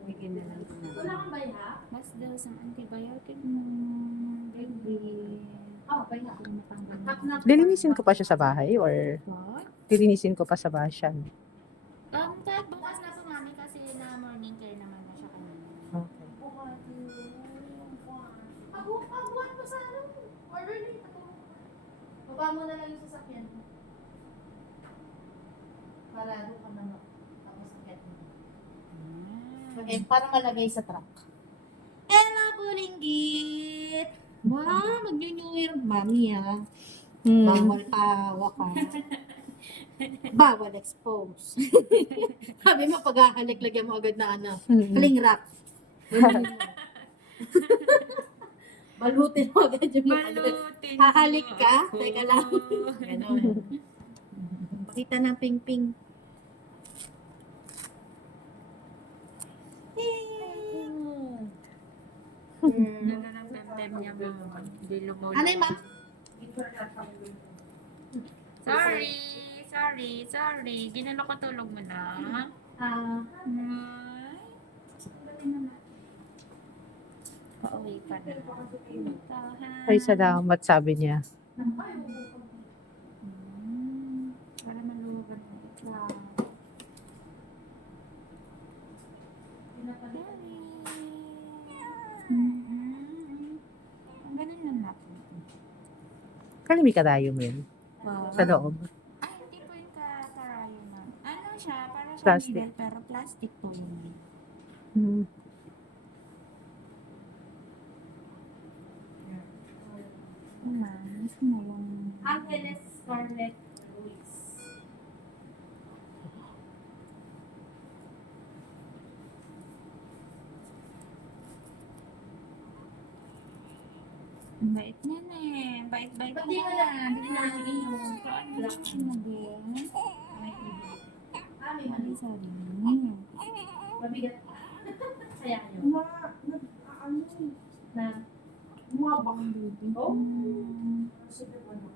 Bigyan na lang sila. Wala kang bayha? Mas daw sa antibiotic mo, baby. Bayha. Kung matanggal na. Lilinisin ko pa siya sa bahay or What? lilinisin ko pa sa bahay siya? Kahit bukas na po mami kasi na morning care naman na siya kanina. Okay. Buwan pa sa ano? Order na ito. Baba mo na lang yung sasakyan mo. Para doon ka na tapos sakyan mo. Okay, para malagay sa truck. Hello, Bulinggit! Wow, mag-New Year, mami ah. Bawal pawak ah. Bawal expose. Sabi mo, pag-ahalik, lagyan mo agad na ano. Haling rock. Balutin mo agad yung Balutin mo hahalik ka? ako. Teka lang. Ganon. Pakita ng ping-ping. Nanaramdam niya mama. Hindi lumulong. Ano yung ma'am? Sorry. Ginano ko tulog mo na. Ah, Pauwi pa na. Ay, salamat, sabi niya. Para maluwagan mo ito. Ang ganun na na. Kalimi ka tayo mo yun. Sa loob. Ay, hindi po yung karayo na. Ano siya? Para siya Plastic. needle, pero plastic po yun. Hmm. Mas mo yung... Angeles Scarlett Ruiz. Ang bait niya na eh. Bait-bait Pati niya. wala. Hindi na iinom. Paano lang siya din? May Mali mali. sa rin. Mabigat. Kaya nyo. Na, Oh? oh? Mm. Sige, ano?